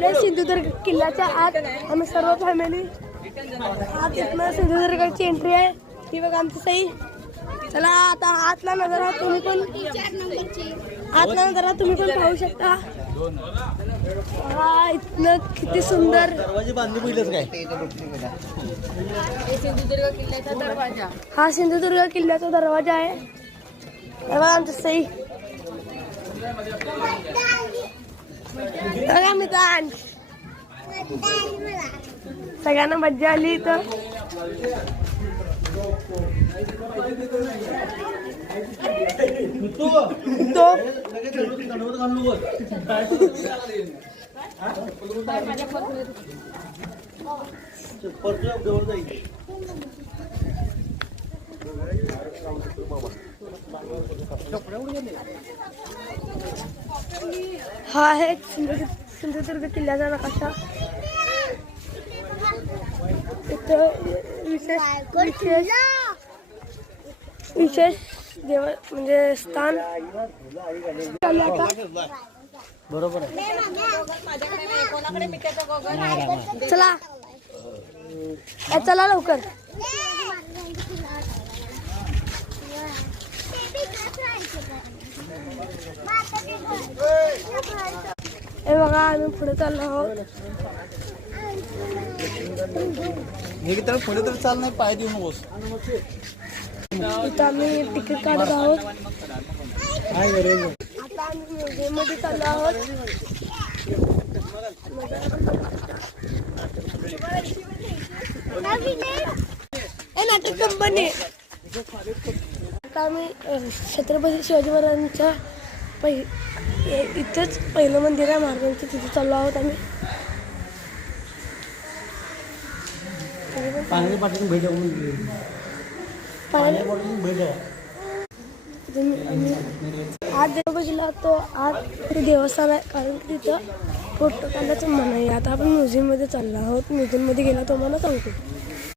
चाललोय सिंधुदुर्ग किल्ल्याच्या आत. आम्ही सर्व फॅमिली आत इथनं सिंधुदुर्गाची एंट्री आहे. ही बघा आमची सई. चला आता आतला नजारा तुम्ही पण पाहू शकता. हा इथनं किती सुंदर दरवाजे बांधले पहिलेच काय सिंधुदुर्ग किल्ल्याचा दरवाजा. हा सिंधुदुर्ग किल्ल्याचा दरवाजा आहे. आमची सई सगळ्यांना मज्जा आली इथं. हा आहे सिंधुदुर्ग किल्ल्याचा नकाशा. इथं विशेष देव म्हणजे स्थान बरोबर आहे. चला चला लवकर. हे बघा आम्ही पुढे चाललो आहोत. हे की तर पुढे तर चाल नाही, पाय देऊ नकोस. इथं आम्ही तिकीट काढत आहोत. आता आम्ही म्युझियम मध्ये चाललो आहोत. नाटक कंपनी. आता आम्ही छत्रपती शिवाजी महाराजांच्या इथंच पहिलं मंदिर आहे महाराजांचं, तिथे चाललो आहोत आम्ही. आज जेव्हा बघितला तो आज देवस्थान आहे, कारण की तिथं फोटो काढायचं मन आहे. आता आपण म्युझियम मध्ये चाललो आहोत. म्युझियम मध्ये गेला तो मला सांगतो.